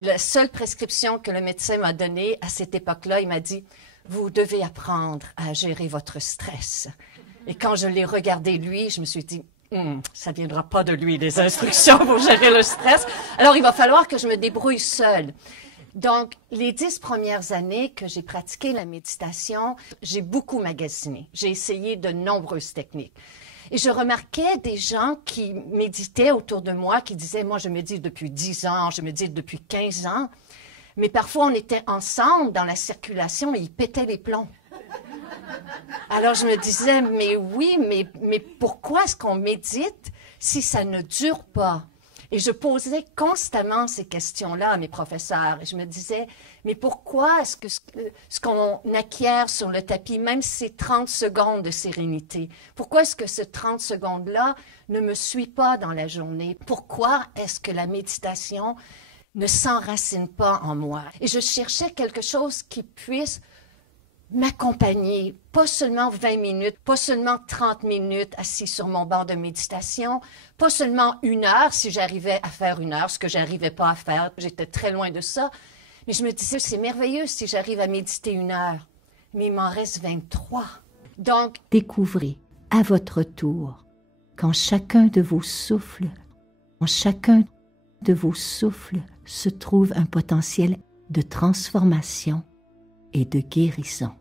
La seule prescription que le médecin m'a donnée à cette époque-là, il m'a dit « Vous devez apprendre à gérer votre stress. » Et quand je l'ai regardé lui, je me suis dit ça ne viendra pas de lui, les instructions pour gérer le stress. Alors, il va falloir que je me débrouille seule. » Donc, les 10 premières années que j'ai pratiqué la méditation, j'ai beaucoup magasiné. J'ai essayé de nombreuses techniques. Et je remarquais des gens qui méditaient autour de moi, qui disaient, moi, je médite depuis 10 ans, je médite depuis 15 ans. Mais parfois, on était ensemble dans la circulation et ils pétaient les plombs. Alors, je me disais, mais oui, mais pourquoi est-ce qu'on médite si ça ne dure pas? Et je posais constamment ces questions-là à mes professeurs. Et je me disais, mais pourquoi est-ce que ce qu'on acquiert sur le tapis, même ces 30 secondes de sérénité, pourquoi est-ce que ce 30 secondes-là ne me suit pas dans la journée? Pourquoi est-ce que la méditation ne s'enracine pas en moi? Et je cherchais quelque chose qui puisse m'accompagner, pas seulement 20 minutes, pas seulement 30 minutes assis sur mon banc de méditation, pas seulement 1 heure si j'arrivais à faire 1 heure, ce que j'arrivais pas à faire, j'étais très loin de ça, mais je me disais, c'est merveilleux si j'arrive à méditer 1 heure, mais il m'en reste 23. Donc, découvrez à votre tour qu'en chacun de vos souffles, en chacun de vos souffles se trouve un potentiel de transformation et de guérison.